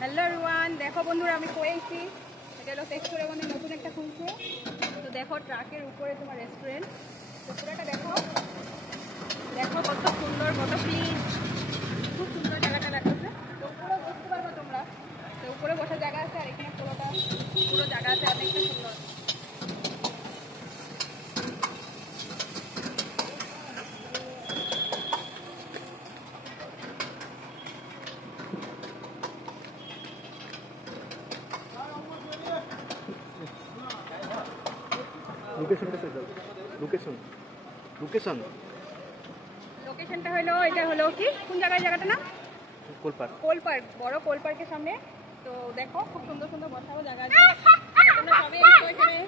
Hello everyone, দেখো বন্ধুরা আমি কয়েছি এটা হলো টেক্সচুরের মধ্যে নতুন একটা খুলছে। তো দেখো ট্রাকের উপরে তোমার রেস্টুরেন্ট, তো পুরোটা দেখো দেখো কত সুন্দর, কত ক্লিন, খুব সুন্দর জায়গাটা লাগছে। তো উপরে বসতে পারবে তোমরা, তো উপরে বসার জায়গা আছে আর এখানে পুরো জায়গা আছে অনেকটা সুন্দর। লোকেশনটা হলো, এটা হলো কি কোন জায়গাটা না, কোলপার্ক, বড় কোলপার্কের সামনে। তো দেখো খুব সুন্দর সুন্দর বসারও জায়গা আছে, তোমরা সবাই এসো এখানে।